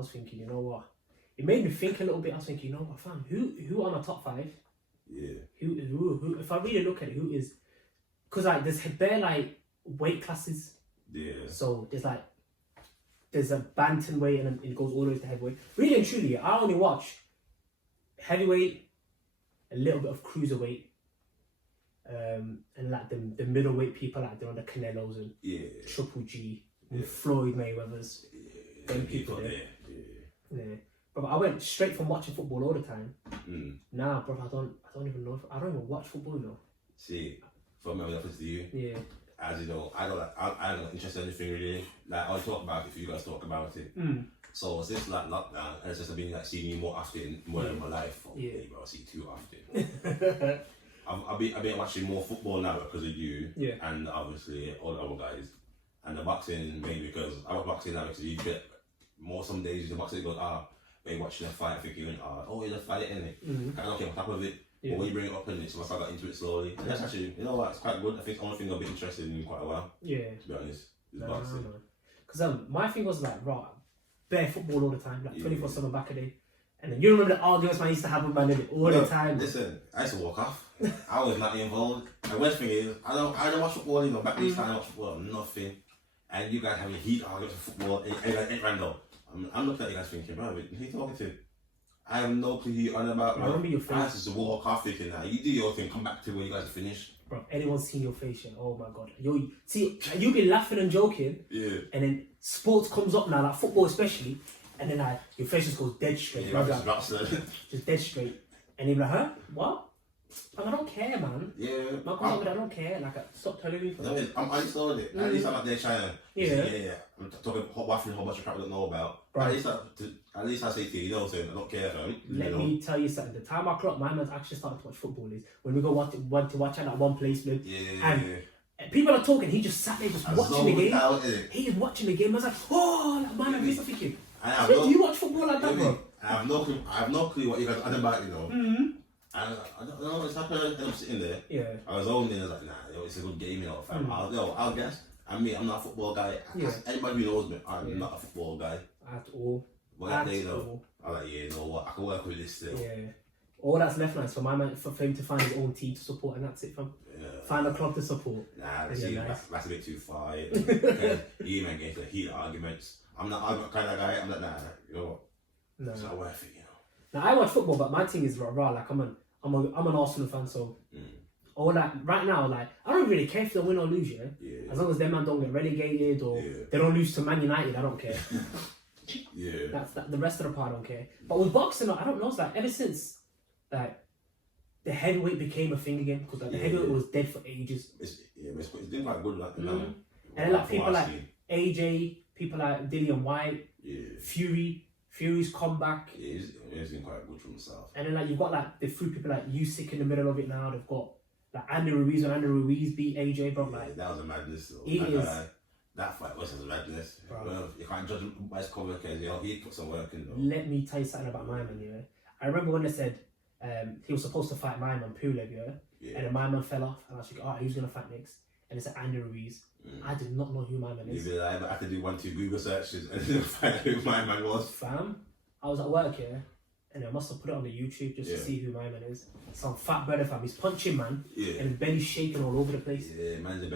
was thinking, you know what? It made me think a little bit. I was thinking, you know what, fam? Who are my top 5? Yeah. Who? If I really look at it, who is? Because like they're like weight classes. Yeah. So there's a bantamweight and then it goes all the way to heavyweight. Really and truly, I only watch heavyweight, a little bit of cruiserweight, and like the middleweight people like the Canelos and Triple G, and Floyd Mayweather's, them people there. Yeah. But I went straight from watching football all the time. Nah, bro, I don't even know. I don't even watch football, you know. See, for me, what to you? Yeah. As you know, I don't interest in anything really. Like I'll talk about it if you guys talk about it. So since like lockdown, and it's just been like seeing me more often, more in my life. Maybe I'll see too often. I've been watching more football now because of you, and obviously all the other guys, and the boxing mainly because I was boxing now because you get more some days the boxing goes when you're watching a fight thinking you're just fighting it. I don't get on top of it. But when you bring it up in it, so I got into it slowly. And that's actually, you know what, it's quite good. I think the only thing I've been interested in quite a while. Yeah. To be honest, is boxing. Because my thing was like, bare football all the time, like 24/7 back a day. And then you remember the arguments I used to have with my nigga all the time. Listen, I used to walk off. I was not involved. The worst thing is, I don't watch football, you know, back in this time I watch football, nothing. And you guys having heat arguments for football, and like random. I'm looking at you guys thinking, bro, who are you talking to? I have no clue who you're on about, bro. Remember your face. I used to walk off thinking, you do your thing, come back to when you guys are finished. Bro, anyone's seen your face yet? Oh my god. You be laughing and joking. Yeah. And then sports comes up now, like football especially, and then like your face just goes dead straight. Yeah, just dead straight. And you're like, huh? What? I don't care, man. Yeah. I don't care. Like, stop telling me. No, I'm understood it. At least I'm out there trying to. Yeah. I'm talking waffling a whole bunch of crap I don't know about. Right. At least I say to you, you know what I'm saying? I don't care, fam. Let me tell you something. The time I clocked my man's actually started to watch football is when we went to watch at that one place, man. And people are talking, he just sat there just watching the game. He's watching the game. I was like, oh, like, man, I'm just thinking. Do you watch football like that, bro? I have no clue what you guys are about, you know. I don't know what's happening. I'm sitting there. Yeah. I was only I was like, nah, it's a good game, you know, fam. I'll guess. I'm not a football guy. Anybody who knows me, I'm not a football guy. At all. But that day though, I'm like, you know what, I can work with this still. Yeah. All that's left now is for him to find his own team to support, and that's it, fam. Find a club to support. Nah, that's a bit too far. You man get into heated arguments. I'm not that kind of guy. I'm like, nah, you know what? No. It's not worth it, you know. Now I watch football, but my thing is raw. Like I'm an Arsenal fan, so all that right now, like I don't really care if they win or lose, as long as them man don't get relegated or they don't lose to Man United, I don't care. That's the rest of the part I don't care. But with boxing, I don't know. It's like ever since like the heavyweight became a thing again, because like the heavyweight was dead for ages. It's doing quite good, like now. And then like people like AJ, people like Dillian White, Fury's comeback. Yeah, he's doing quite good for himself. And then like you've got like the three people like Usyk in the middle of it now. They've got like Andy Ruiz beat AJ, bro. Like that was a madness though. That fight was a madness. Well, you can't judge him by his cover because he put some work in though. Let me tell you something about my man, I remember when they said he was supposed to fight my man Pulev, and then my man fell off, and I was thinking, alright, who's gonna fight next? And they said Andy Ruiz. I did not know who my man is. I had to do 1-2 Google searches and then find out who my man was. Fam, I was at work and I must have put it on the YouTube just to see who my man is. Some fat brother, fam. He's punching, man, and his belly's shaking all over the place. Yeah, man's a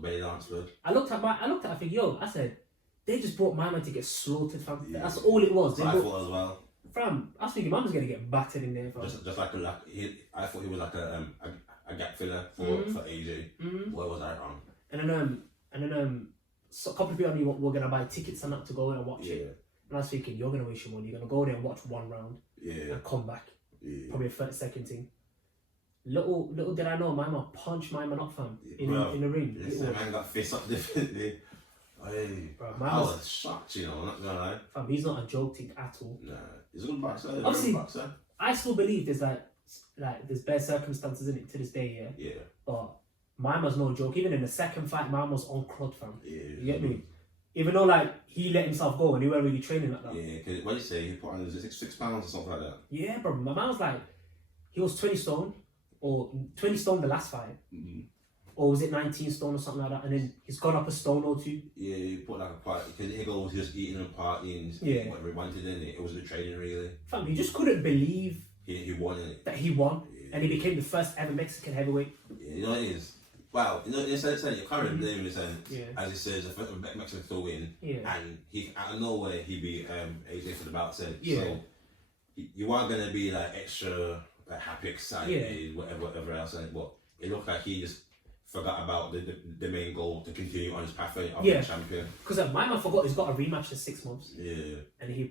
belly dance, bro. I looked at, I think, I said, they just brought my man to get slaughtered, fam. That's all it was. I thought as well. Fam, I was thinking my man's gonna get battered in there, fam. Just like I thought he was like a gap filler for AJ. What was I wrong? And then so a couple of people were gonna buy tickets and that to go in and watch it. And I was thinking, you're gonna waste your money. You're gonna go there and watch one round and come back. Probably a 30-second thing. Little did I know, my man punched my man up, fam, in the ring. Listen, man got face up differently. Hey, bro, I was shocked, you know, not gonna lie. Fam, he's not a joke thing at all. Nah, he's a good boxer. Obviously, I still believe there's there's bare circumstances in it to this day, yeah. But my man's no joke. Even in the second fight, my man was on crud, fam. You get me? Even though like he let himself go and he weren't really training like that. Yeah, because what do you say? He put on 6 pounds or something like that. Yeah, bro. My man was like, he was 20 stone or 20 stone the last fight. or was it 19 stone or something like that? And then he's gone up a stone or two. Yeah, he put like a party, because he was just eating and partying, whatever he wanted in it. It wasn't a training really. Fam, he just couldn't believe he won in it. That he won, and he became the first ever Mexican heavyweight. Yeah, you know what it is? Wow, you know, in a sense, you can't really blame him in a sense. As he says, the first Mexican to win, and he out of nowhere he beat AJ for the bout sense. So you weren't gonna be like extra like happy, excited, whatever else, but it looked like he just forgot about the main goal to continue on his path of being champion. Because my man forgot he's got a rematch in 6 months. Yeah. And he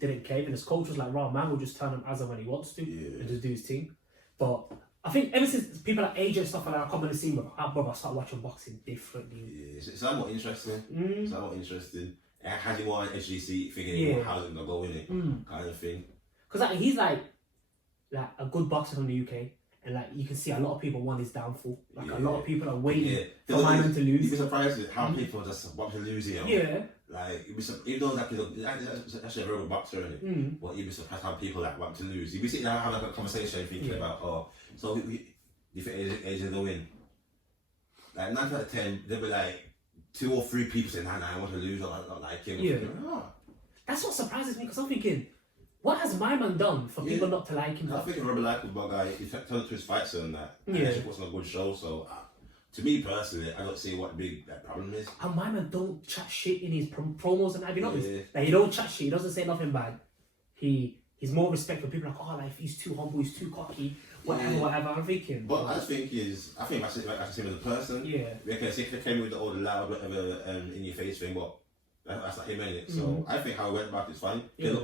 didn't cave, and his coach was like, "Raw, man will just turn him as and when he wants to, and just do his thing." But I think ever since people like AJ and stuff like that come on the scene, I started watching boxing differently. Yeah, it's a lot more interesting. It's a lot more interesting. Has he won HGC thinking how's it gonna go in it, kind of thing. Because like, he's like a good boxer from the UK. And like you can see, a lot of people want his downfall. Like a lot of people are waiting for my man to lose. You'd be surprised at how people just want to lose him. Yeah. Like even though that's actually a real good boxer, isn't it? But you'd be surprised how people like want to lose. You'd be sitting there having a conversation thinking about, so you think AJ will win? Like 9 out of 10, there'll be like 2 or 3 people saying, "Nah, I want to lose," or I don't like him. Yeah. That's what surprises me, because I'm thinking, what has my man done for people not to like him? I think Robert likable guy. He turned to his fights and that. And it wasn't a good show. So, to me personally, I don't see what the big problem is. And my man don't chat shit in his promos, and have you noticed? Like, he don't chat shit. He doesn't say nothing bad. He's more respectful. People are like, "Oh, like he's too humble. He's too cocky. Whatever." I'm thinking. But I think that's him as a person. Yeah. Because if they came with all the loud whatever in your face thing, but that's not him, innit? So I think how he went about it is fine. Yeah.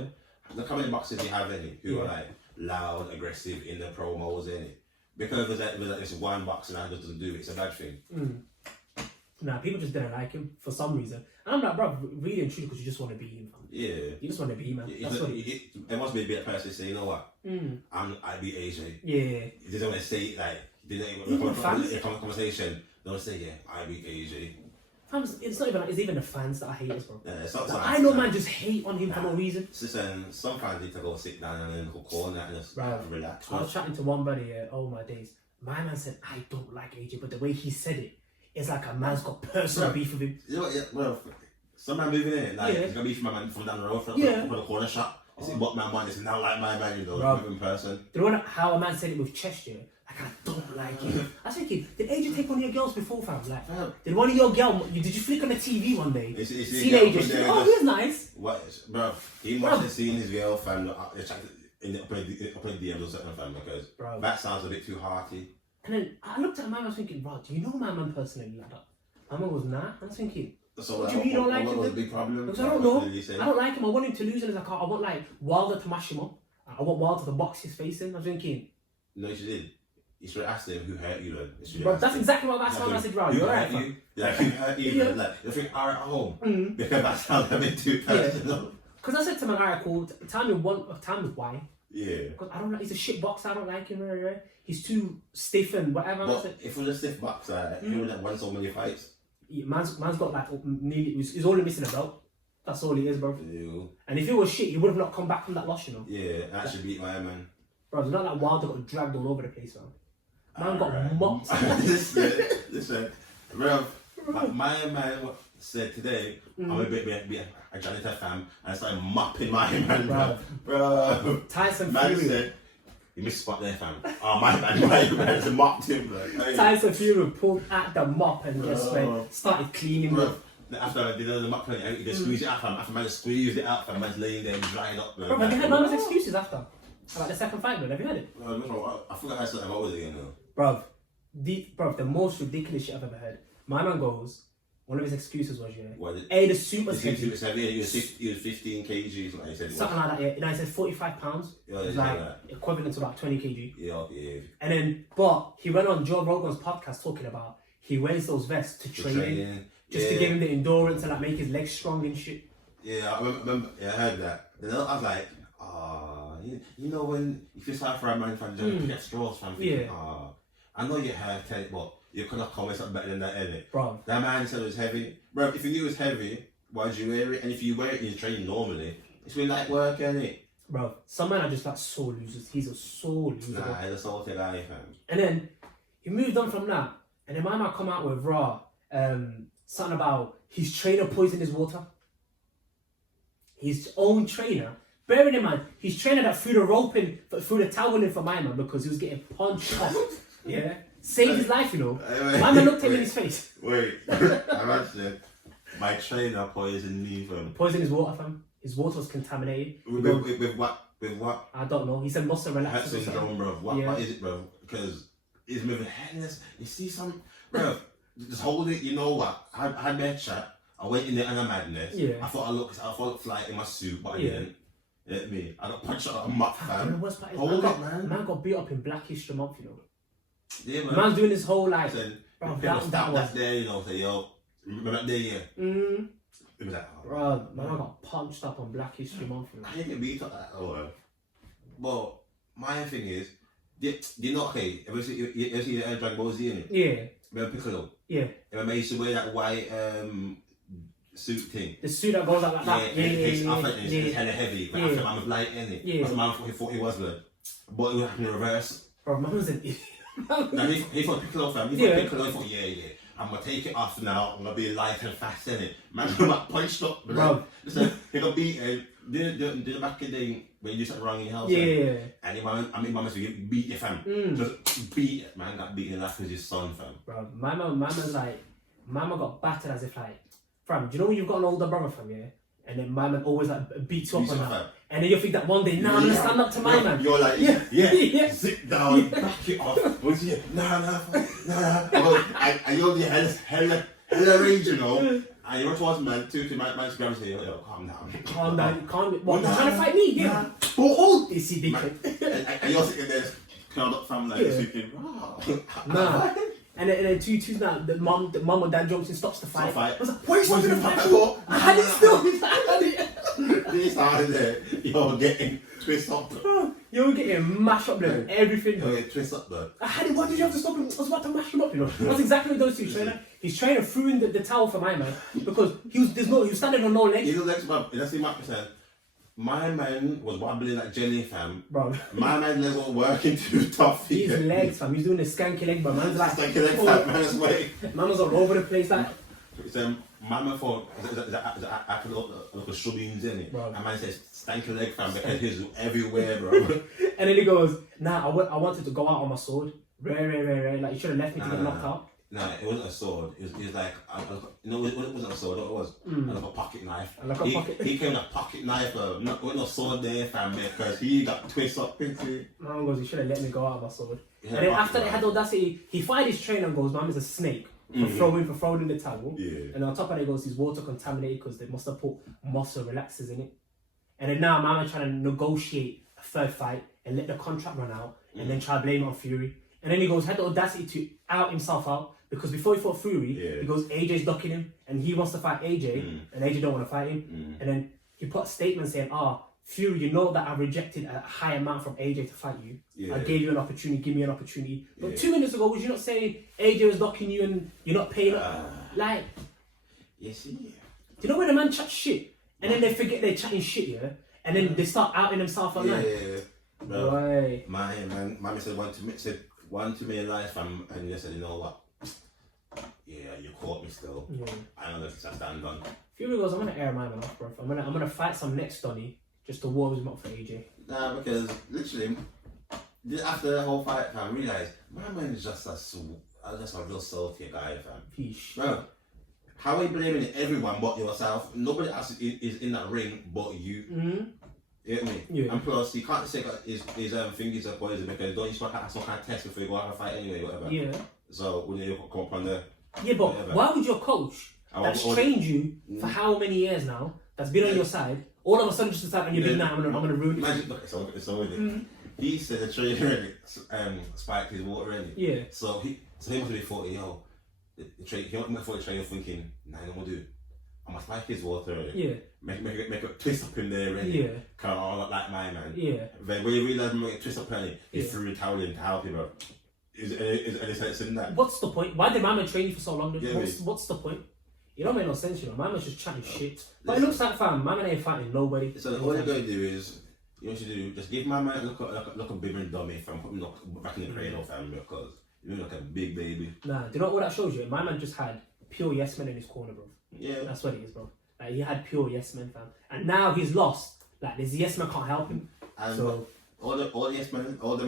Look how many boxers you have in it who are like loud, aggressive in the promos, in it. Because there's this one boxer that doesn't do it, it's a bad thing. Nah, people just didn't like him for some reason. And I'm like, bro, really and truly, because you just want to beat him. Yeah. You just want to beat him, man. It must be a bit of person to say, you know what? I beat AJ. Yeah. They don't want to say, like, they don't even come a conversation, they don't say, I beat AJ. It's not even it's even the fans that I hate us, bro. Yeah, it's not, I know, man, just hate on him for no reason. Listen, some fans need to go sit down and then corner and just relax. I was chatting to one buddy, oh my days. My man said, I don't like AJ, but the way he said it, it's like a man's got personal beef with him. You know what, well, some man moving in, like, he's got beef with my man from down the road from the corner shop. It's what my man is now like my man, you know, in person. Do you know how a man said it with chest, Like, I don't like him. I was thinking, did AJ take one of your girls before, fam? Like, did one of your girls, did you flick on the TV one day? See AJ, he's nice. What, bro, he must have seen his girl, fam, up in the DMs or something, fam, because that sounds a bit too hearty. And then I looked at my man, I was thinking, bro, do you know my man personally like that? My man was nah. I was thinking, so what do you mean you don't like him? What was the big problem? Because I don't know. I don't like him. I want him to lose, and I want like Wilder to mash him up. I want Wilder to box his face in. I was thinking, no, you did. You should ask them who hurt you then. Bro, that's exactly what I asked him. I said, bro, who hurt you? Like, who hurt you? Like, you think, all right, at home. Because that's how they're meant to personal. Because I said to him, all right, cool. Tell me why. Yeah. Because I don't like, he's a shit boxer. I don't like him. Right? He's too stiff and whatever. But if he was a stiff boxer, he would have won so many fights. Yeah, man's got like nearly, he's only missing a belt. That's all he is, bro. Ew. And if he was shit, he would have not come back from that loss, you know. Yeah, actually beat my man. Bro, it's not like Wilder got dragged all over the place, man. Got mopped. listen, bro. My man said today, I'm a bit a janitor fam, and I started mopping my man, bro. Tyson Fury said, you missed a spot there, fam. Oh, my man mopped him, bro. Tyson Fury pulled at the mop and just started cleaning, bro. After I did the mop, you just squeeze it out, fam. After man squeezed it out, fam, man's laying there drying up, bro. But they had none of his excuses after. About the second fight, bro. Have you heard it? I forgot I said something. What was it again, though? Bro, the most ridiculous shit I've ever heard. My man goes, one of his excuses was, the suit was heavy. He was 15 kg, like he said. Something like that, yeah. And I said 45 pounds. Yeah, it's like equivalent to about 20 kg. Yeah. And then, but he went on Joe Rogan's podcast talking about he wears those vests to train just to give him the endurance and like make his legs strong and shit. Yeah, I remember. Yeah, I heard that. And then I was like, you know when if you start for a man fan, just get straws, fam. I know you have but you could have come with something better than that, innit? Bro. That man said it was heavy. Bro, if you knew it was heavy, why would you wear it? And if you wear it in your training normally, it's really like work, innit? Bro, some men are just like sore losers. He's a sore loser. Nah, he's a salty guy, fam. And then he moved on from that And then my man come out with something about his trainer poisoned his water. His own trainer. Bearing in mind, his trainer that threw the towel in for my man because he was getting punched off. Yeah. Saved his life, you know. My man looked him in his face. Wait, imagine my trainer poisoned me, fam. Poisoned his water, fam. His water was contaminated. With what? With what? I don't know. He said muscle relaxers. Head syndrome, bro. What is it, bro? Because it's moving headless. You see some, bro. Just hold it. You know what? I had my chat. I went in there and I'm madness. Yeah. I thought I looked fly in my suit, but I didn't. You know what I mean? I got punched out of a mutt, fam. The worst part is, hold it, man. Man got beat up in Black History Month, you know. Yeah, man. Man's doing his whole life. Bro, that's there, you know. Say, yo, remember that day, yeah. It was like, oh, bro, man got punched up on Black History Month. You know? I didn't get beat up like that, though. But my thing is, do you know, okay, ever see the Dragon Ball Z in it? Yeah. Remember Piccolo? Yeah. Remember he used to wear that white suit thing? The suit that goes like that. Yeah. It's kind of heavy, but after man was light in it. Yeah. That's what man thought he was, blood. But it would happen in reverse. Bro, man was an he thought Piccolo, fam. He thought Piccolo, he thought, yeah. I'm gonna take it off now. I'm gonna be light and fast in it. Man got punched up, bro. Listen, he got beaten. Did the back in the day when you do something wrong in your house? Yeah. And mama used to beat your fam. Just beat it. Man got beaten like with his son, fam. Bro, my man got battered as if like, fam, do you know when you've got an older brother, fam, yeah? And then my man always like beats you up on that. And then you think that one day, nah, I'm gonna stand up to my man. You're like, yeah. Sit down, back it off. Nah. And you're the hella rage, you know. And you run towards man, two man just grabs you, yo, calm down. Calm down, what, you trying to fight me? Yeah. Hold this, you dickhead. And you're sitting there, curled up fam, like, thinking, nah. And then two's now, the mum and dad jumps and stops the fight. I was like, what are you stopping the fight for? I had it still. This started there, you're getting twist up. You're getting mashed up there, everything. You're getting twist up there. I had it, why did you have to stop him? I was about to mash him up, you know. That's exactly what those two trainer. His trainer threw in the towel for my man because he was standing on no legs. He was legs, man. Let's see what percent. My man was wobbling like jelly, fam. Bro. My man's legs weren't working too tough. His legs, fam. He's doing the skanky leg, but man's like... Skanky leg, fam. Man's way. Man was all over the place, like... My man thought, I could look at shrubbeans in it. Bro. And man says, stanky leg, fam, because he's everywhere, bro. And then he goes, nah, I wanted to go out on my sword. Rare. Like, you should have left me to get knocked out. No, it wasn't a sword. It was like, it wasn't a sword. It was like a pocket knife. He came with a pocket knife, with no sword there, fam, because he got twisted up into it. Man goes, you should have let me go out of my sword. And then after they had the audacity, he fired his trainer and goes, man is a snake for throwing in the towel. Yeah. And on top of that, he goes, his water contaminated because they must have put muscle relaxers in it. And then now, man trying to negotiate a third fight and let the contract run out and then try to blame it on Fury. And then he goes, had the audacity to out himself out. Because before he fought Fury, he goes, AJ's ducking him, and he wants to fight AJ, and AJ don't want to fight him. And then he put a statement saying, Fury, you know that I rejected a high amount from AJ to fight you. Yeah. I gave you an opportunity, give me an opportunity. But 2 minutes ago, was you not saying AJ was ducking you and you're not paying up? Like, yes, yeah. Do you know when a man chats shit, and then they forget they're chatting shit, yeah? And then they start outing themselves online? Yeah. Bro, right. My man said one to me in life, and they said, you know what? Yeah, you caught me still. Yeah. I don't know if it's a stand on. Fury goes, I'm gonna air my man off, bro. I'm gonna fight some next Donny just to warm him up for AJ. Nah, because literally after the whole fight, I realised my man is just a real salty guy, fam. Peace. Bro, how are you blaming everyone but yourself? Nobody else is in that ring but you. You get me? Yeah. And plus, you can't say his fingers are poison because don't you some kind of test before you go out and fight anyway, whatever. Yeah. So when you come up on the... Yeah, but whatever. Why would your coach that's trained you for how many years now, that's been on your side, all of a sudden just decide on your big, nah, I'm gonna ruin it. Imagine, look, it's already. He said the trainer spiked his water in it. Yeah. So he must be thought, yo, he went before the trainer thinking, nah, I'm gonna do. I'm gonna spike his water in it. Yeah. Make a twist up in there, really. Yeah. Kind of like my man. Yeah. Then when you realise make a twist up in it, he threw a towel in to help him out. Is any sense in that? What's the point? Why did my man train you for so long? Yeah, what's the point? It don't make no sense, you know. My man's just chatting shit. But it looks like, fam, my man ain't fighting nobody. So all you're gonna do is, you know what you do, just give my man look a bigger dummy from putting him back in the cradle, fam, because You look like a big baby. Nah, do you know what that shows you? My man just had pure yes men in his corner, bro. Yeah. That's what it is, bro. Like, he had pure yes men, fam. And now he's lost. Like, this yes man can't help him. And so all the yes men, all the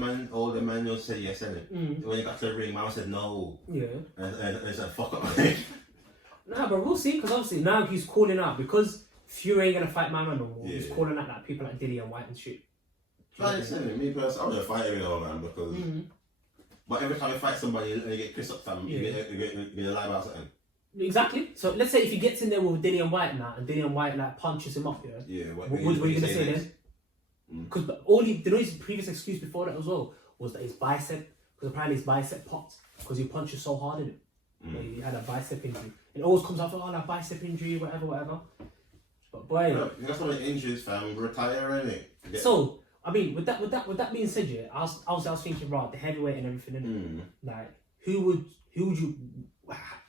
men just said yes, innit? When he got to the ring, man said no. Yeah. And said fuck up. Nah, but we'll see, because obviously now he's calling out, because Fury ain't gonna fight my man no more. Yeah. He's calling out like people like Diddy and White and shit. Like, me personally, I'm gonna fight him, man, because. But every time you fight somebody and you get Chris up, fam, you're gonna lie about something. Exactly. So let's say if he gets in there with Diddy and White now, and Diddy and White like punches him up, what are you gonna say then? Because his previous excuse before that as well was that his bicep, because apparently his bicep popped because he punches so hard in it. He had a bicep injury. It always comes out, oh, that bicep injury, whatever. But boy, you got some injuries, fam. Retire, innit? So I mean, with that being said, yeah, I was thinking, right, the heavyweight and everything, innit? Like, who would you,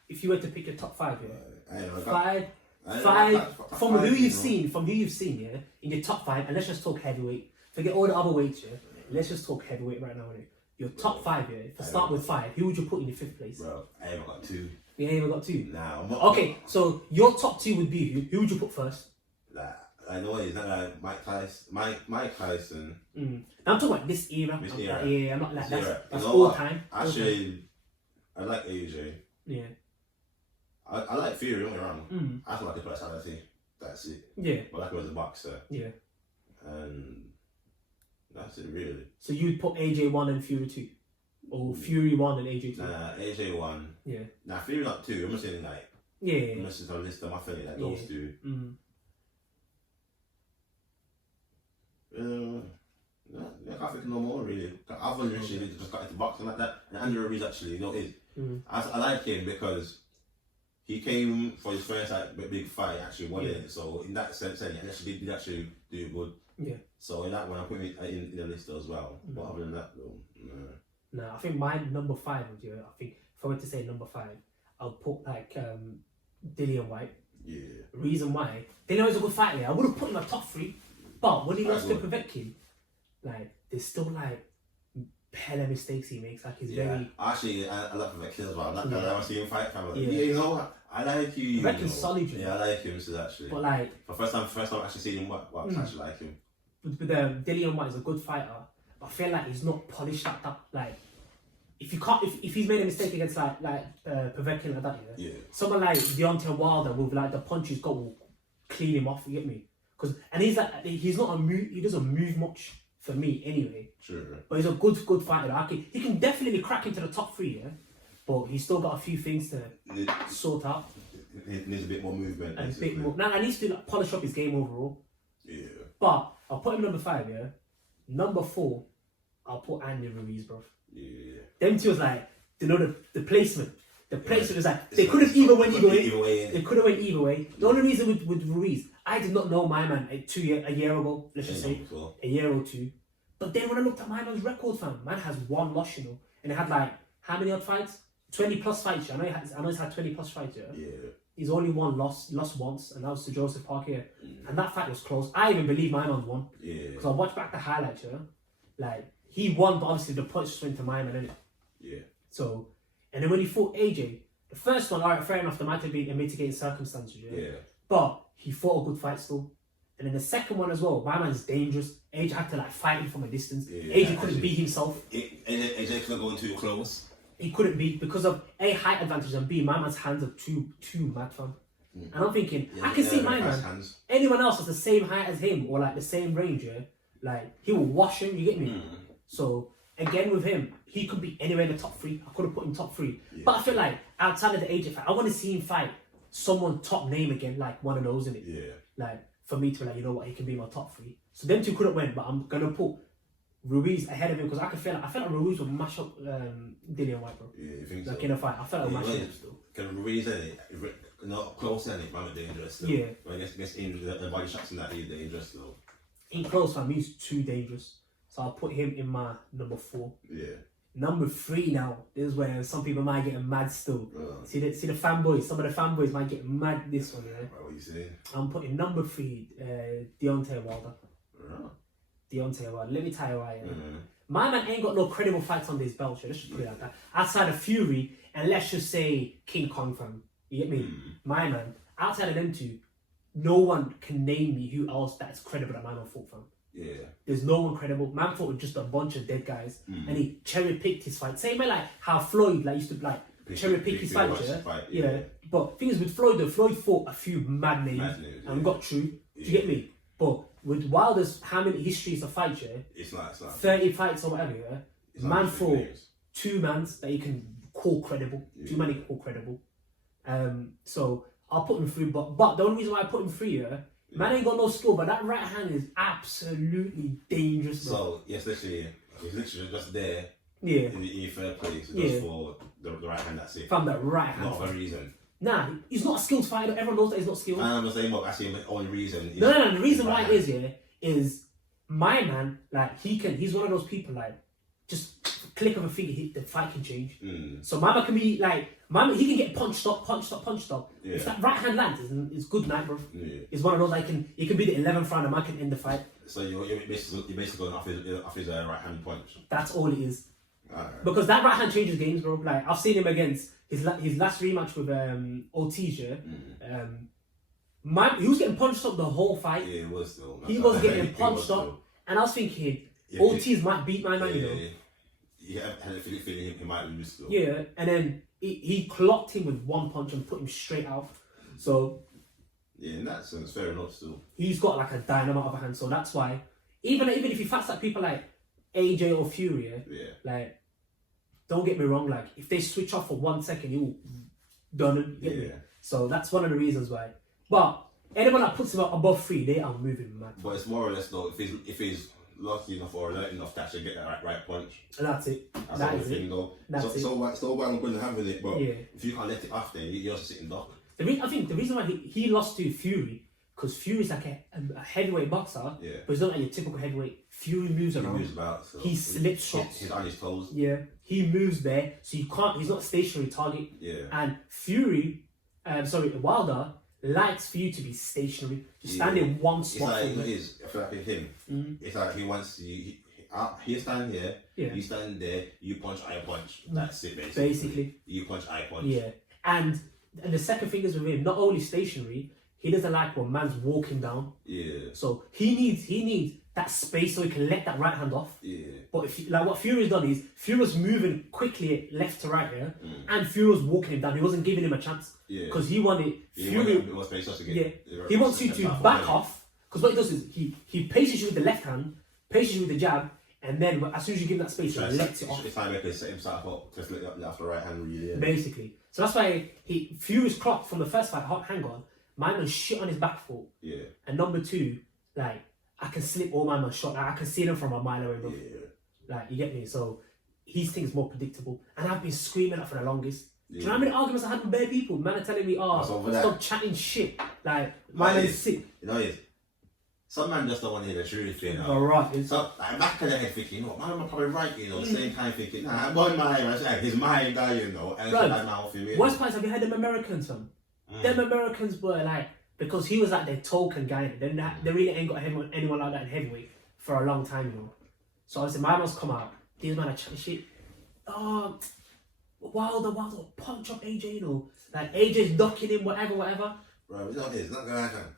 if you were to pick your top 5, from who you've seen, yeah, in your top 5, and let's just talk heavyweight. Forget all the other weights, yeah. Let's just talk heavyweight right now, innit? Your top 5, yeah. If I start with 5, who would you put in your 5th place? Bro, I haven't got 2. You ain't even got 2. Nah. Okay, so your top 2 would be who? Who would you put first? Like, I know it's not like Mike Tyson. I'm talking about this era. Yeah, I'm not like that's all time. Actually, I like AJ. Yeah. I like Fury, don't get me wrong. I feel like a personality. That's it. Yeah. But like him as a boxer. Yeah. And that's it, really. So you'd put AJ 1 and Fury 2? Or Fury 1 and AJ 2? Nah, AJ 1. Yeah. Nah, Fury not 2. I'm just saying, like, yeah. I'm just on list of my feeling, like, those 2. I can't think no more, really. I've only literally just got into boxing like that. And Andrew Ruiz, actually, I like him because he came for his first big fight, actually won it. So in that sense, he actually did actually do good. Yeah. So in that one, I put him in the list as well. But other than that, though, no. I think my number 5 would be. I think if I were to say number 5, I'll put like Dillian White. Yeah. Reason why, Dillian White's a good fighter. I would have put him in my top 3, but when he lost to Povetkin, like there's still like hella mistakes he makes. Like he's very. Actually, I love Povetkin as well. I'm not gonna ever see him fight. You know, I like you. Povetkin's solid. Yeah, I like him too, actually. But like, for first time actually seeing him work, I actually like him. But Dillian White is a good fighter. But I feel like he's not polished like that. Like, if he's made a mistake against Povetkin like that, someone like Deontay Wilder with like the punches got will clean him off. You get me? And he's not he doesn't move much for me anyway. Sure. But he's a good fighter. He can definitely crack into the top 3, yeah. But he's still got a few things to sort out. It needs a bit more movement. And a bit more. Now I need to polish up his game overall. Yeah. But I'll put him number 5, yeah. Number 4, I'll put Andy Ruiz, bro. Yeah. Them two was like, you know, the placement. The placement was like, they could have either went either way. They could have went either way. The only reason with Ruiz, I did not know my man a year ago, let's just say. A year or 2. But then when I looked at my man's record, fam, man has 1 loss, you know. And it had like, how many odd fights? 20 plus fights, yeah. I know he's had 20 plus fights, yeah. Yeah. He's only lost once, and that was to Joseph Parker. And that fight was close. I even believe my man won. Yeah. Because I watched back the highlights, yeah. Like, he won, but obviously the points just went to my man, innit? Yeah. So, and then when he fought AJ, the first one, alright, fair enough, there might have been a mitigating circumstances, yeah. But he fought a good fight still. And then the second one as well, my man's dangerous. AJ had to like fight him from a distance. AJ couldn't beat himself. AJ couldn't go too close. He couldn't beat because of A, height advantage, and B, my man's hands are too mad, fam. And I'm thinking, I can see my man. Hands. Anyone else has the same height as him or like the same range, yeah? Like he will wash him. You get me? So again with him, he could be anywhere in the top 3. I could have put him top 3, but I feel like outside of the AJ fight, I want to see him fight someone top name again, like one of those in it. Yeah. Like for me to be like, you know what, he can be my top 3. So them two couldn't win, but I'm gonna put Ruiz ahead of him because I feel like Ruiz would mash up Dillian White, bro. Yeah, you think like so? In a fight, I felt like mash him still. Can Ruiz not close in it, man, dangerous still. Yeah. But I guess in the body shots in that he's dangerous though. In close, fam, he's too dangerous. So I'll put him in my number 4. Yeah. Number 3 now. This is where some people might get mad still. See the fanboys. Some of the fanboys might get mad this one, yeah. What are you saying? I'm putting number 3, Deontay Wilder. Deontay Wilder. Let me tell you why. My man ain't got no credible fights on this belt. Let's just put it like that. Outside of Fury, and let's just say King Kong, fam. You get me? My man. Outside of them two, no one can name me who else that's credible that my man fought, fam. Yeah. There's no one credible. Man fought with just a bunch of dead guys, and he cherry picked his fight. Same way like how Floyd like used to like cherry pick his fight, yeah. But thing is with Floyd, though, Floyd fought a few mad names and got through. Do you get me? But with Wilder's how many histories of fights, it's not 30 fights or whatever, man fought two mans that you can call credible. Two men you can call credible. So I'll put him through. But the only reason why I put him through, man ain't got no skill, but that right hand is absolutely dangerous, bro. So he's literally just there. Yeah. In the third place, just for the right hand. That's it. From that right hand. Not for a reason. Nah, he's not a skilled fighter. Everyone knows that he's not skilled. I'm not saying, but actually, the only reason. No. The reason why it is my man. Like he's one of those people like just click of a finger, the fight can change. So my man can be like he can get punched up. Yeah. If that right hand lands, it's good night, bro. Yeah. It's one of those like it can be the 11th round and man can end the fight. So you're basically going off his right hand punch. That's all it is. Because that right hand changes games, bro. Like I've seen him against his last rematch with Ortiz. He was getting punched up the whole fight. Yeah, it was still. He was getting punched up, and I was thinking Ortiz might beat my man. Yeah, I had a feeling he might lose still. Yeah, and then he clocked him with one punch and put him straight out. So yeah, in that sense, fair enough. Still, he's got like a dynamite of a hand. So that's why even if he fights like people like AJ or Fury, like. Don't get me wrong, like, if they switch off for 1 second, you'll done it. Get me? So that's one of the reasons why. But anyone that puts him above 3, they are moving mad. But it's more or less, though, if he's lucky enough or alert enough to actually get that right punch. And that's it. That's the thing, though. So why I'm going to have with it, but if you can't let it off, then you're just sitting duck. I think the reason why he lost to Fury, because Fury's like a heavyweight boxer, but he's not like your typical heavyweight. Fury moves around. He moves about. So he slips shots. He's on his toes. Yeah, he moves there, so you can't. He's not a stationary target. Yeah. And Wilder likes for you to be stationary, just stand in one spot. It's like I feel like with him. It's like he wants you. He's standing here. Yeah. You stand there. You punch, I punch. That's it, basically. You punch, I punch. Yeah. And the second thing is with him, not only stationary. He doesn't like when man's walking down. Yeah. So he needs that space so he can let that right hand off. Yeah. But what Fury's done is Fury's moving quickly left to right here, and Fury's walking him down. He wasn't giving him a chance. Yeah. Because he wanted Fury. He wants you to back off. Because what he does is he paces you with the left hand, paces you with the jab, and then as soon as you give him that space, he lets it off. It's like he set himself up to let off the right hand really. Yeah. Basically. So that's why Fury's clocked from the first fight. Hang on. My man shit on his back foot. Yeah. And number 2, like, I can slip all my man's shot. Like, I can see them from a mile away, bro. Yeah. Like, you get me? So, his thing's more predictable. And I've been screaming that for the longest. Yeah. Do you know how many arguments I had with bare people? Man are telling me, stop chatting shit. Like, my man's sick. You know it. Some man just don't want to hear the truth, you know. Right. So, like, back of the head thinking, man, I'm probably right, you know. Same time thinking, I'm on my mind. His mind guy, you know. And right. So now for me. Worst part is, have you heard them Americans, son? Them Americans were like, because he was like their token guy, they really ain't got anyone like that in heavyweight for a long time, you know. So obviously my man's come out, these men are chatting shit. Oh, Wilder will punch up AJ, you know. Like AJ's ducking him, whatever. Bro, you know what it is, it's not gonna happen.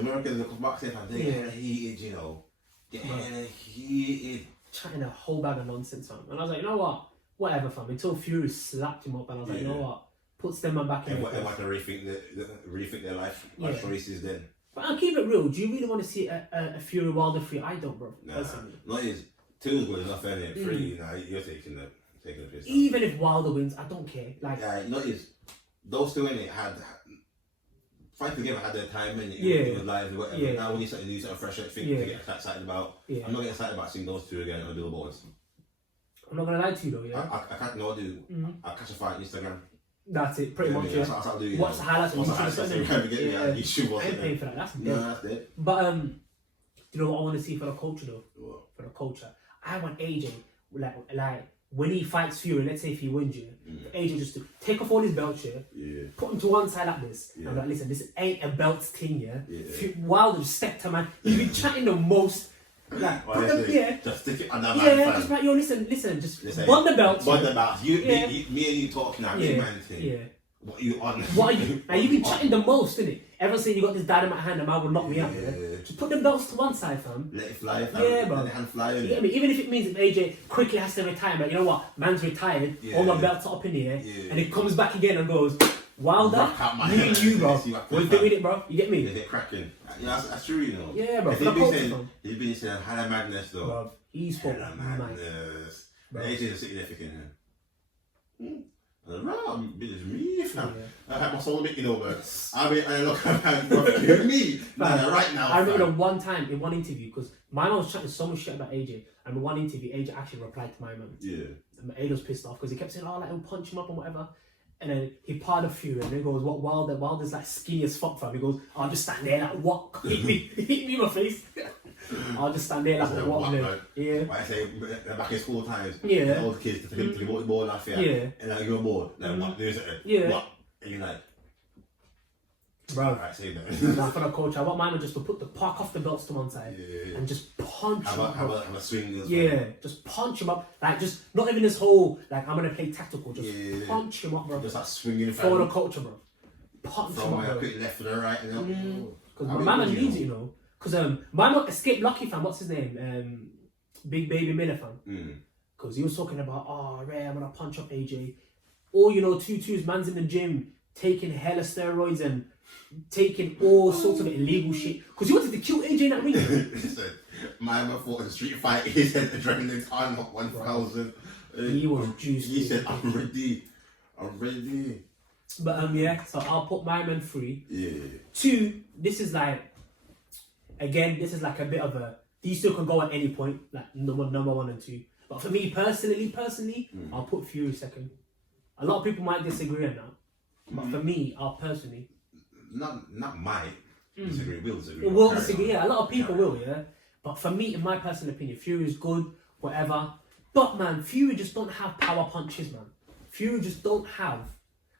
Americans look boxing and they get heated, you know. Heated. Chatting a whole bag of nonsense, man. And I was like, you know what? Whatever, fam. Until Fury slapped him up and I was like, you know what? Puts them man back in. And want to rethink their life choices then. But I'll keep it real. Do you really want to see a Fury Wilder 3? I don't, bro. Nah, no, it is 2 is good enough, isn't it? 3, you know, you're taking the piss. Even if Wilder wins, I don't care. Like, yeah, you know, it is those 2 in it had fight together, had their time in it. It was live, whatever. Yeah. Now when you start to do something fresh, thing to get excited about. Yeah. I'm not getting excited about seeing those 2 again on the billboards. I'm not gonna lie to you though, yeah. I can't know, dude. I catch a fight on Instagram. That's it, pretty much. That's what I'll do. What's the highlights on YouTube? I ain't paying for that. That's dead. No, that's dead. But you know what I want to see for the culture though? What? For the culture, I want AJ like when he fights Fury. Let's say if he wins you, AJ just to take off all his belts here, put him to one side like this. Yeah. I'm like, listen, this ain't a belt thing, yeah. Wilder just stepped to man. He's been chatting the most. Like, put them, Honestly, just stick it on that yeah, man. just like, yo, listen, just bond the belts. Bond the belts. Me and you talking that big man thing. Yeah. What are you on? What are you? Like, you been chatting the most, innit? Everyone saying you got this dynamite hand, and man will knock me out. Yeah. Just put them belts to one side, fam. Let it fly, fam. Yeah, bro. Let the hand fly. You get me? Even if it means AJ quickly has to retire, but you know what? Man's retired. Yeah. All my belts are up in the air, and it comes back again and goes, Wilder, me and you, bro. We're doing it, bro. You get me? They're cracking. Yeah, that's true, you know. Yeah, bro. He's been saying hella madness, though. Bro, he's for madness. AJ is significant. I'm me, fam. I had my soul making over. I look at me right now. I remember one time in one interview, because my man was chatting so much shit about AJ, and in one interview, AJ actually replied to my man. Yeah. And AJ was pissed off because he kept saying, "Oh, like he'll punch him up and whatever." And then he parted a few, and then he goes, "What Wilder's like skinny as fuck, fam." He goes, "I'll just stand there like what? Hit me in my face." I'll just stand there like what? Yeah. Like I say, back in school times, yeah. All the kids to think about the ball off, yeah. And like you're bored, like what? There's it. Yeah. What? And you're like, bro. Alright, say that. Nah, for the coach, I want mine just to put the park off the belts to one side and just punch him up. Have a swing as well. Just punch him up. Like, just not even this whole, like, I'm going to play tactical. Just punch him up, bro. Just like swinging for the culture, bro. Punch him up, bro. Quick left and right. Because my man needs it, you know. Because my man escaped Lucky, fam. What's his name? Big Baby Miller, fam. Because he was talking about, oh, Ray, I'm going to punch up AJ. Or, you know, 2-2's man's in the gym taking hella steroids and taking all sorts of illegal shit. Because he wanted to kill AJ in that ring. Listen, my man fought in a street fight. He said adrenaline time up 1,000. He was juiced. He said, I'm ready. But yeah, so I'll put my man 3. Yeah. 2, this is like, again, this is like a bit of a, these two can go at any point, like number 1 and 2. But for me personally, I'll put Fury second. A lot of people might disagree on that. But for me, I'll personally. Not might disagree, will disagree. Will disagree, yeah. A lot of people will, yeah. But for me, in my personal opinion, Fury is good, whatever. But man, Fury just don't have power punches, man. Fury just don't have.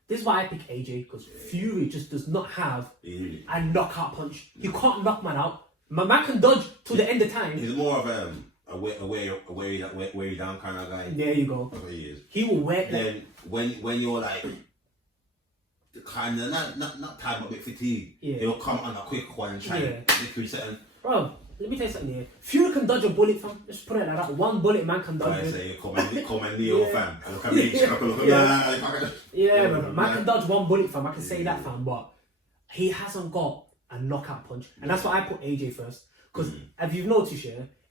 This is why I pick AJ, because Fury just does not have a knockout punch. He can't knock man out. My man can dodge till the end of time. He's more of a wear you down kind of guy. There you go. That's what he is. He will wear. Then when you're like kind of not tired but a bit fatigued, he'll come on a quick one and try to do something. Bro, let me tell you something here. Fury can dodge a bullet, fam. Just put it like that. One bullet man can dodge. I say, come and Leo, fam. Look at me, bro. Man can dodge one bullet, fam. I can say that, fam. But he hasn't got a knockout punch, and that's why I put AJ first. Because if you've noticed,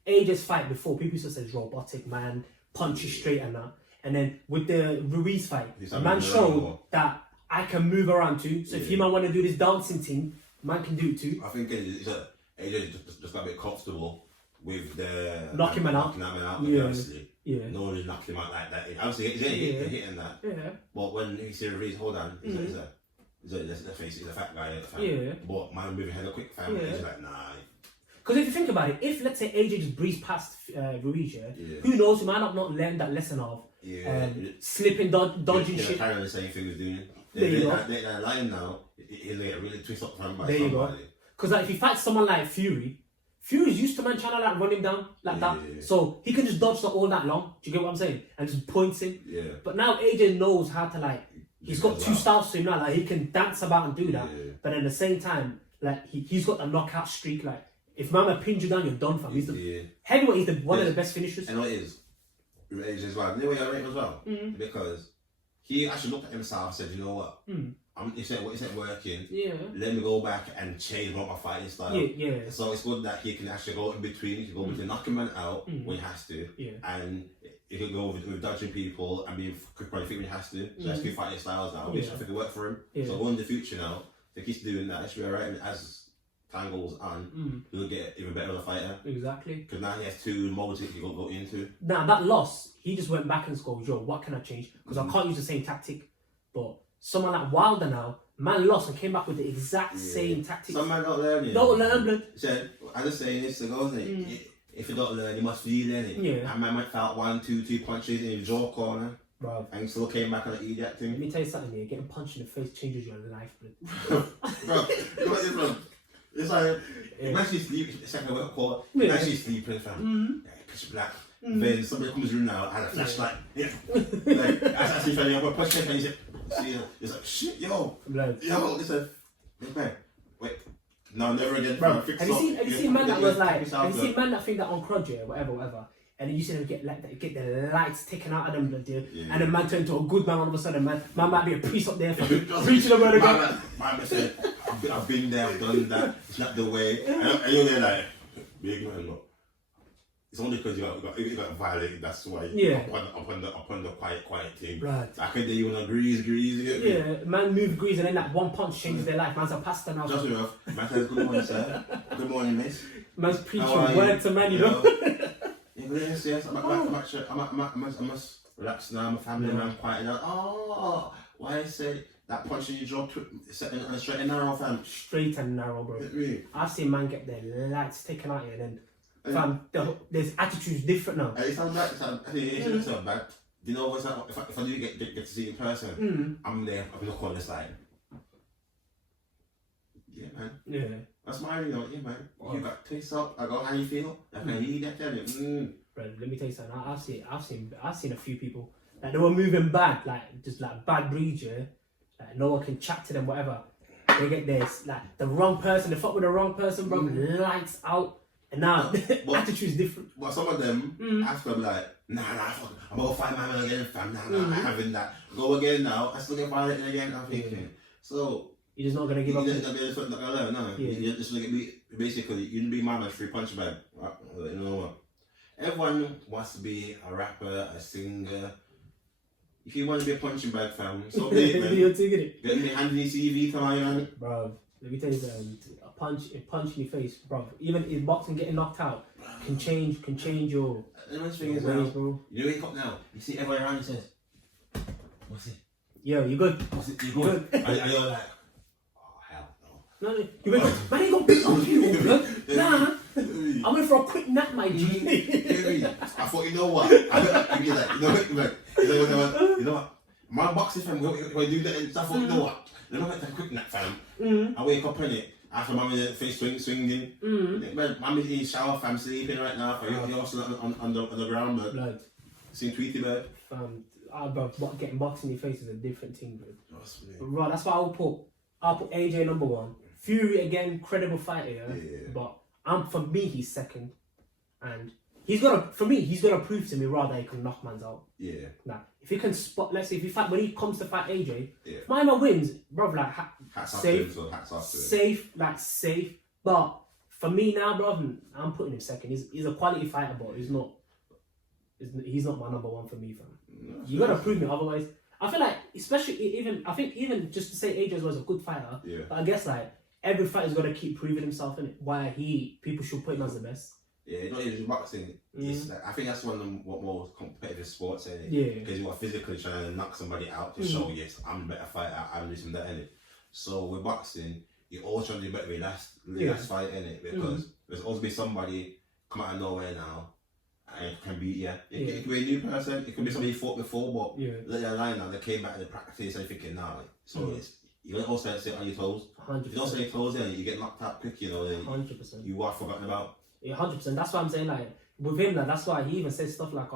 AJ's fight before, people used to say robotic, man, punches straight and that. And then with the Ruiz fight, man showed that I can move around too. So if you man want to do this dancing thing, man can do it too. I think AJ just got a bit comfortable with the knocking man out. Obviously, no one is knocking him out like that. Obviously, he's hitting that. Yeah. But when he sees Ruiz, hold on, he's a fat guy. But man moving hella quick, fam. He's like, nah. Because if you think about it, if let's say AJ just breezed past Ruiz, who knows? He might not learn that lesson of slipping, dodging shit. Carrying the same thing he's doing. They're lying now. He'll get really twisted up from by somebody. There you go. Because like, if you fight someone like Fury's used to man trying to like run him down like that. So he can just dodge that all night long. Do you get what I'm saying? And just points him. Yeah. But now AJ knows how to like, he's got two styles to him now. Like he can dance about and do that. But at the same time, like he's got the knockout streak. Like if Mama pins you down, you're done, fam. He's the heavyweight. He's one of the best finishers. And what it is, with AJ as well. You know what I rate as well? Because he actually looked at himself and said, you know what? He said working. Let me go back and change my fighting style. So it's good that he can actually go in between. He can go between knocking man out when he has to, and he can go with dodging people and being quick on the feet when he has to. So that's two fighting styles now, which I think will work for him. So going in the future now, if he's doing that, it should be alright. And as time goes on, he'll get even better as a fighter. Exactly. Because now he has two modes he can go into. Now that loss, he just went back and scored, yo, what can I change? Because I can't use the same tactic. But someone like Wilder now, man lost and came back with the exact same tactics. Some man don't learn it. Don't learn, blood. So, I'm just saying this to go, isn't it? If you don't learn, you must relearn it. And man might felt 1, 2 punches in your jaw corner. Bro. And still came back on the idiot thing. Let me tell you something here, getting punched in the face changes your life, blood. Bro, bro. It's like Imagine sleeping, second wake up call, Yeah. imagine sleeping, fam. Yeah, pitch black. Then somebody comes in now, I had a flashlight. Yeah. Like, I see fam, I'm going to push him and he said, see, it's like, shit, yo, this is, man, wait. No, never again. Bro, have you seen man that was like, have you seen man that think that on crud, yeah, whatever, and then you see them get the lights taken out of them, and then man turn into a good man all of a sudden, man might be a priest up there for preaching the word of God. Man said, I've been there, I've done that, it's not the way, and you're there like, big man, look. It's only because you got violated, that's why. Upon the quiet thing. Right. I could you wanna grease. Yeah, man move grease and then that one punch changes their life. Man's a pastor now. Just enough. Man says good morning, sir. Good morning, miss. Man's preaching word to man, you know. Yes. I must relax now. My family man quiet now. Oh, why I said that punch in your jaw straight and narrow, fam. Straight and narrow, bro. Really? I've seen man get their lights taken out here and then. Fam, there's attitudes different now. It sounds bad. It sounds bad. Do you know what's that? If I do get to see it in person, I'm there. I'm in the corner side. Yeah, man. Yeah. That's my real. Yeah, man. You got taste up. I go. How you feel? I can hear that. Tell you. Bro, let me tell you something. I've seen a few people like they were moving bad, like just like bad breeds. Yeah. Like no one can chat to them, whatever. They get this like the wrong person. They fuck with the wrong person, bro. Lights out. And now, attitude is different. But some of them, after I'm like, nah, fuck, I'm going to find my man again, fam. Nah, I'm having that. Go again now, I still get violated again, I'm thinking. So, you're just not going to give up? You're not going to learn, no. You're just going to be, basically, you didn't be my man, free punch bag. You know what? Everyone wants to be a rapper, a singer. If you want to be a punching bag, fam, so be it, man. You're taking it. Get me handy CV, come on, man. Bro. Let me tell you something, a punch in your face, bro. Even in boxing, getting knocked out can change your ways, bro. You wake up now, you see everyone around you says, what's it? Yo, you good? What's it? You good? And you're like, oh, hell no. No, you wake up, man ain't gonna beat up you, man. Nah, I went for a quick nap, my G. I thought, you know what? I'd be like, you know what? My boxing fan, when you do that, I thought, you know what? Let me get a quick nap, fam. I wake up in it after mommy face swinging. Mommy in shower, fam, sleeping right now. You're also on the ground, but blood. Seen Tweety, bird. Fam, bro, getting boxed in your face is a different thing, bro. Bro, that's why I'll put AJ number one. Fury again, credible fighter, but for me he's second, and he's gonna prove to me rather he can knock man's out. Yeah. Nah, if he can spot, let's say if he fight when he comes to fight AJ, my man wins, bro. Like safe. But for me now, bro, I'm putting him second. He's a quality fighter, but he's not my number one for me, fam. You gotta prove me, otherwise. I feel like, especially even just to say AJ was a good fighter, but I guess like every fighter's gotta keep proving himself in it. Why people should put him as the best. Yeah, not even boxing. It's like, I think that's one of the more competitive sports, innit? Yeah. Because you are physically trying to knock somebody out to show, yes, I'm a better fighter, I'm this and that, innit? So with boxing, you're always trying to do better with last fight, innit? Because there's always be somebody come out of nowhere now, and it can be, it could be a new person, it could be somebody you fought before, but let your line now, they came back to the practice and thinking now, so it's, you don't also sit on your toes. 100%. If you don't sit on your toes, then you get knocked out quick, you know, then 100%. You are forgotten about. Yeah, 100%. That's why I'm saying, like, with him, like, that's why he even says stuff like,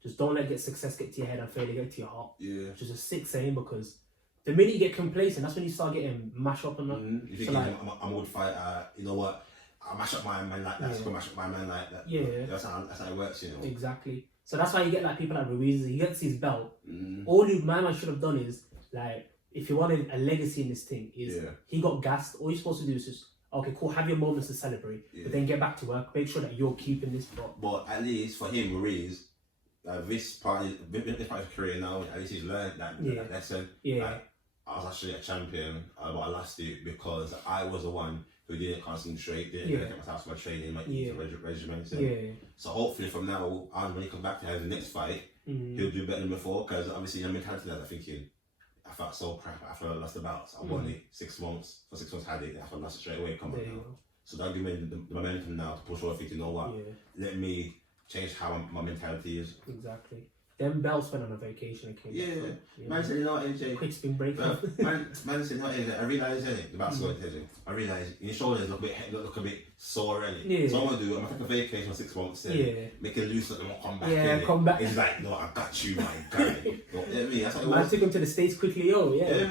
just don't let success get to your head and failure get to your heart. Yeah. Which is a sick saying, because the minute you get complacent, that's when you start getting mashed up and that. You think, so, like, I'm a good fighter, you know what? I mash up my man like that, so I mash up my man like that. Yeah. That's how it works, you know? Exactly. So that's why you get, like, people like Ruiz, he gets his belt. All my man should have done is, like, if you wanted a legacy in this thing, he got gassed. All you're supposed to do is just, okay, cool, have your moments to celebrate, but then get back to work. Make sure that you're keeping this spot. But at least for him, Ruiz, this part of his career now, at least he's learned that lesson. Yeah. Like, I was actually a champion, but I lost it because I was the one who didn't concentrate, didn't get myself to my training, my regiment. So hopefully from now on, when he comes back to have the next fight, he'll do better than before, because obviously the mentality that I'm thinking, I felt so crap after I lost the bouts. I won it 6 months. For 6 months, I had it. After I lost it straight away, come on now. So that gives me the momentum now to push over. You know what? Let me change how my mentality is. Exactly. Them belts went on a vacation and came back. Yeah. Man said, you know what, AJ? Quick spin break. Man said, you know what, AJ? I realise, innit, about storytelling. I realise your shoulders look a bit sore, innit? Yeah. So I'm going to do, I'm going to take a vacation for 6 months, make it loose so they won't come back. Yeah, come back. It's like, no, I got you, my guy. You know what I mean? That's what it was. Man took him to the States quickly,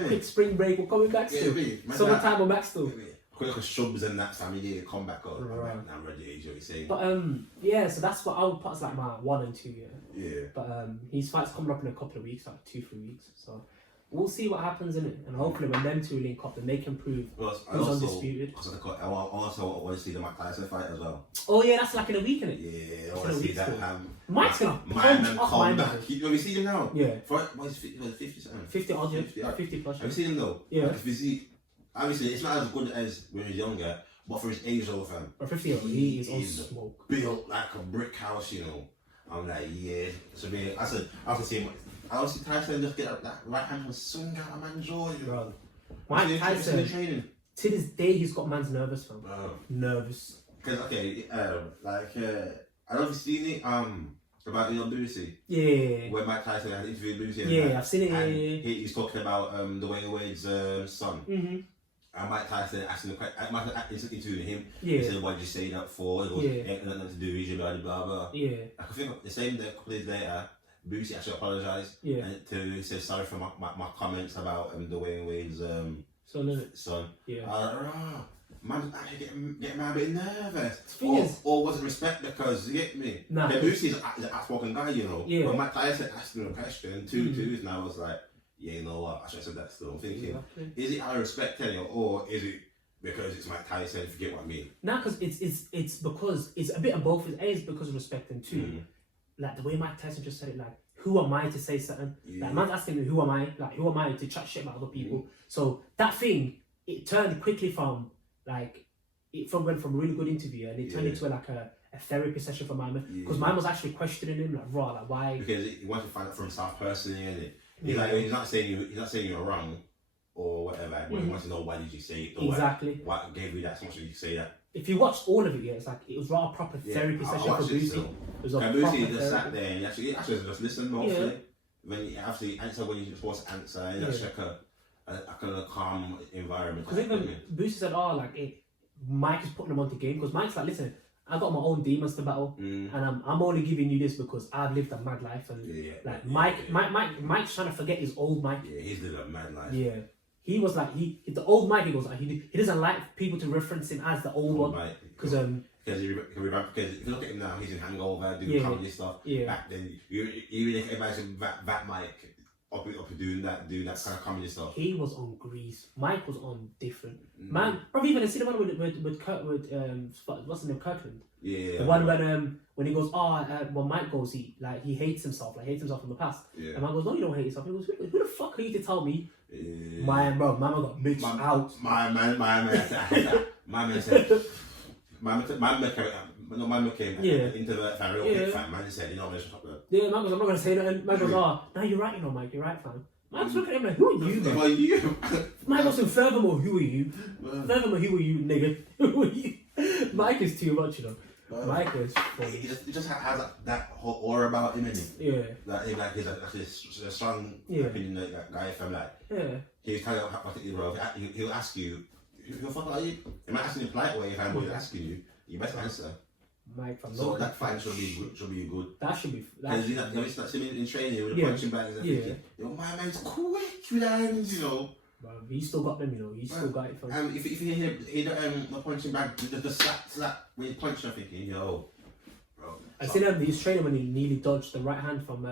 quick spring break, we're coming back still. Summertime, we're back still. Quick shrubs and that time, you come back on. Right. I'm ready, AJ, what you're saying. But, so that's what I would put as like my 1 and 2, Yeah. But his fight's coming up in a couple of weeks, like 2-3 weeks. So we'll see what happens in it, and hopefully when them two link up, then they can prove who's undisputed. I also want to see the Mike Tyson fight as well. Oh yeah, that's like in a week, innit? Yeah, I want to see that. Mike's gonna punch off my man. Have you seen him now? Yeah. What is 50 something? 50 odd, 50 plus. Have you seen him though? Yeah. Like, if you see, obviously it's not as good as when he was younger, but for his age though, fam. For 50-year-old, he is on smoke. Built like a brick house, you know. I'm like, yeah. So I said, after seeing, I also see Tyson just get that right hand and swing out a man's jaw. Bro, Mike Tyson, to this day, he's got man's nervous, fam. Nervous. Because, okay, I don't know if you've seen it, about Boosie. Yeah. Where Mike Tyson had interviewed Boosie. Yeah, I've seen it. And he's talking about the Dwayne Wade's son. Mm-hmm. And Mike Tyson asking the question, Mike interviewing him. Yeah. He said, "Why did you say that for?" He goes, "Ain't nothing to do with you, blah blah blah." Yeah. I think the same day, a couple days later, Boosie actually apologised. Yeah. And to say sorry for my comments about Dwayne Wade's son. Yeah. Man, actually getting a bit nervous. Or was it respect because you get me? Nah. Boosie's an outspoken guy, you know. Yeah. When Mike Tyson asked him a question, two twos, and I was like, yeah, you know what? I should have said that still. I'm thinking, is it out of respect, or is it because it's Mike Tyson? If you get what I mean? Nah, because it's because it's a bit of both. It's because of respect, and two, like the way Mike Tyson just said it, like, who am I to say something? Yeah. Like, man's asking me, who am I? Like, who am I to chat shit about other people? So that thing, it turned quickly from like, went from a really good interview, and it turned into like a therapy session for my man, because mine was actually questioning him, like, raw, like, why? Because he wants to find out for himself personally, innit? He's like, he's not saying you're wrong or whatever, but he wants to know why did you say it, or exactly what gave you that so much that you say that. If you watched all of it, it's like it was rather a proper therapy session for Boosie. It was a proper Boosie just sat there and he actually just listened mostly. When you actually answer when you're supposed to answer, and that's like a calm environment. Because even Boosie said, Mike is putting him on the game, because Mike's like, listen, I got my own demons to battle, and I'm only giving you this because I've lived a mad life, and Mike's trying to forget his old Mike. Yeah, he's lived a mad life. Yeah, he was like the old Mike. He goes like he doesn't like people to reference him as the old one, because if you look at him now, he's in Hangover, doing comedy stuff. Yeah. Back then, you really imagine that Mike up doing that kind of comedy stuff. He was on Grease. Mike was on different. Man, probably even see the one with what's his name, Kirkland. Yeah. The one when he goes, when Mike goes, he hates himself from the past. Yeah. And Mike goes, no, you don't hate yourself. He goes, who the fuck are you to tell me? Yeah. My man got bitched out. My man said. My man became an introvert fan, real big fan. Man said, you know, I'm just up there. Yeah, man goes, I'm not going to say nothing. Man goes, no, you're right, Mike, you're right, fam. Man's looking at him like, who are you, man? Who are you? Man goes, furthermore, who are you? Furthermore, who are you, nigga? Who are you? Mike is too much, you know. Mike is funny. He just has that whole aura about him, innit? Yeah. He's a strong opinion guy, fam. Like, he's kind of, he'll ask you, who the fuck are you? He might ask you in a polite way if I'm asking you. You best answer. Mike, from so that fight should be good. That should be. Because you know, it's not similar in training with the punching bags and everything. Yo, my man's quick with hands, you know. But he still got them, you know. He still got it. If you hear the punching bag, the slap when you punch, I'm thinking, yo, bro. I seen him. He's training when he nearly dodged the right hand from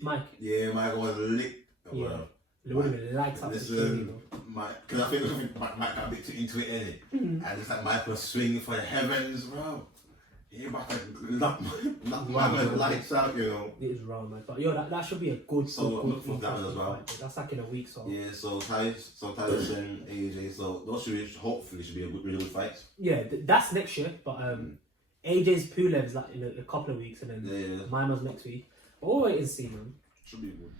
Mike. Yeah, Mike was licked. Yeah. It would have been lights up. Listen, because I think Mike got a bit too into it, innit? And it's like Mike was swinging for the heavens, bro. He about to knock my lights out, you know. It is wrong, man. But yo, that should be a good. Good that one as well. That's like in a week, so. Yeah, so Tyson, AJ, so those hopefully should be a really good fight. Yeah, that's next year, but AJ's Pulev's like in a couple of weeks, and then mine was next week. But we'll wait and see, man. Should be good.